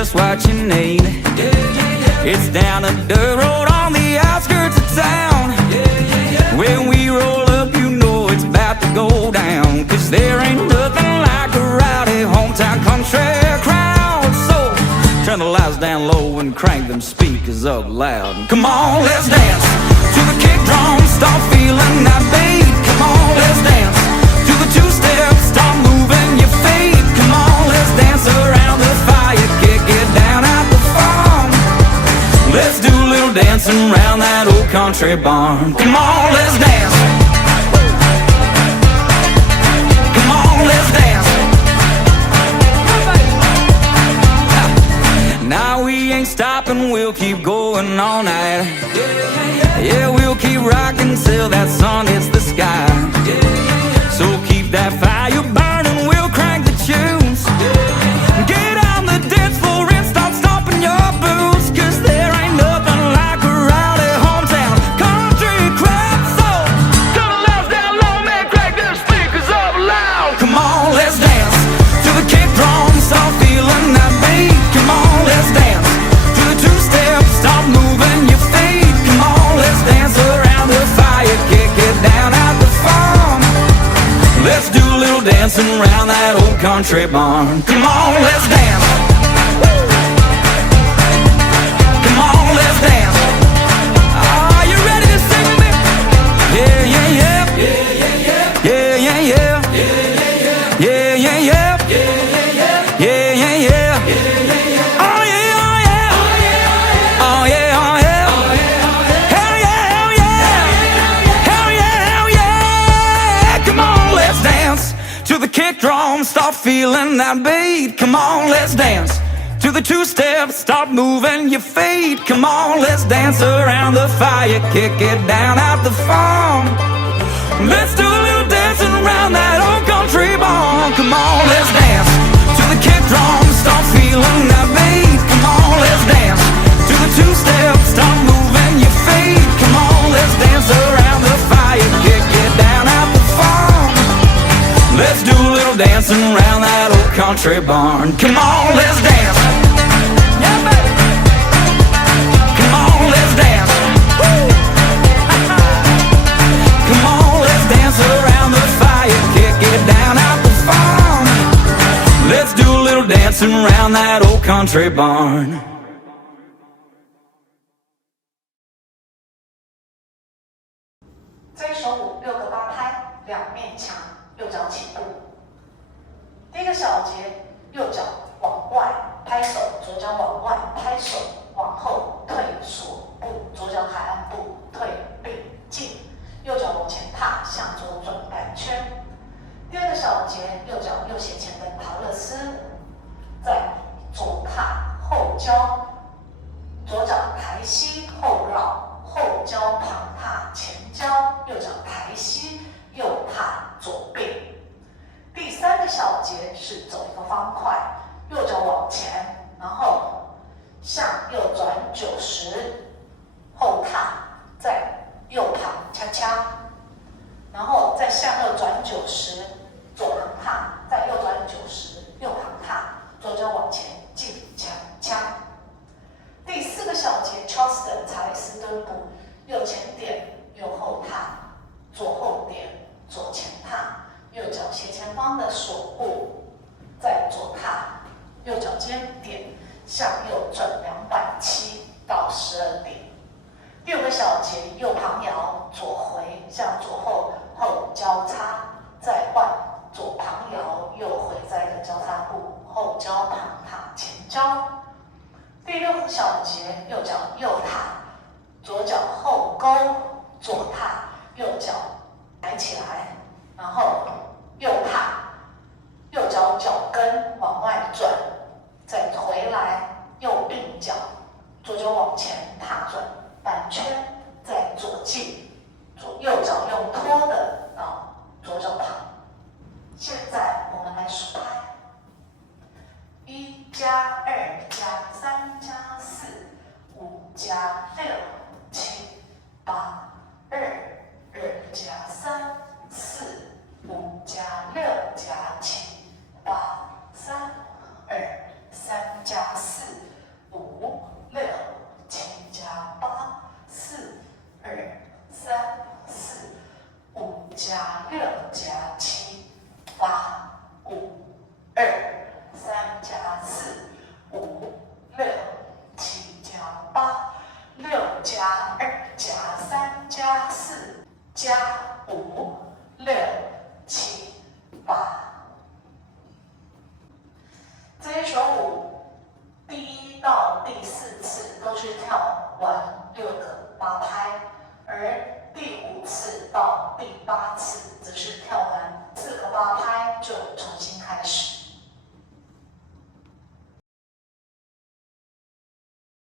just what you need. It's down a dirt road on the outskirts of town. When we roll up, you know it's about to go down. Cause there ain't nothing like a rowdy hometown country crowd. So turn the lights down low and crank them speakers up loud. Come on, let's dance to the kick drum, start feeling that beat. Come on, let's dance to the two-step, start moving your feet. Come on, let's dance around the fire, kick it down at the farm. Let's do a little dancing around that old country barn. Come on, let's dance. Come on, let's dance. Now we ain't stopping, we'll keep going all night. Yeah, we'll keep rocking till that sun hits the sky. So keep that fire burning, we'll crank the tunes. Get on the dance floor and start stomping your boots. Cause there ain't nothing like a rowdy hometown country crowd. So turn the lights down low, man, crank them speakers up loud. Come on, let's dance to the kick drum, start feeling that beat. Come on, let's dance to the two-step, start moving your feet. Come on, let's dance around the fire, kick it down at the farm. Let's do a little dancing around that old country barn. Come on, let's dance. Come on, let's dance. Are you ready to sing with me? Yeah, yeah, yeah. Yeah, yeah, yeah. Yeah, yeah, yeah. Yeah, yeah, yeah. Yeah, yeah, yeah. Oh yeah, oh yeah. Oh yeah, oh yeah. Hell yeah, hell yeah. Hell yeah, hell yeah. Come on, let's dance to the kick drum, start feeling that beat. Come on, let's dance to the two-step, start moving your feet. Come on, let's dance around the fire, kick it down at the farm. Let's do a little dancing around that old country barn. Come on, let's dance to the kick drum, start feeling that beat. Come on, let's dance to the two-step, start moving your feet. Come on, let's dance around the fire, kick it down at the farm. Let's do a little dancing around that old country barn. Come on, let's dance. Yeah, baby. Come on, let's dance. Woo. Come on, let's dance around the fire, kick it down at the farm. Let's do a little dancing around that old country barn. 这一首舞6个8拍，两面墙，右脚起步。第一个小节，右脚往外拍手，左脚往外拍手，往后退锁步，左脚海岸步，退并进，右脚往前踏，向左转半圈。第二个小节，右脚右斜前蹬塔勒斯，再左踏后交，左脚抬膝后绕，后交旁踏前交，右脚抬膝右踏左并。第三个小节是走一个方块，右脚往前，然后向右转90，后踏，在右旁恰恰，然后再向右转90，左旁踏，再右转90，右旁踏，左脚往前进恰恰。第四个小节 Johnston 查理斯蹲步，右前点，右后踏，左后点，左前踏，右脚斜前方的锁步，再左踏，右脚尖点，向右转270到12点。第五个小节右旁摇，左回向左后，后交叉，再换左旁摇，右回再一个交叉步，后交旁踏前交。第六个小节右脚右踏，左脚后勾，左踏，右脚抬起来，然后右踏，右脚脚跟往外转，再回来，右并脚，左脚往前踏转半圈，再左进，右脚用拖的到左脚旁。现在我们来数拍，1+2+3+4，5+6+7，8+2+1，2+3，4，5+6+7，8+3，2。就是跳完6个8拍，而第5次到第8次则是跳完4个8拍就重新开始。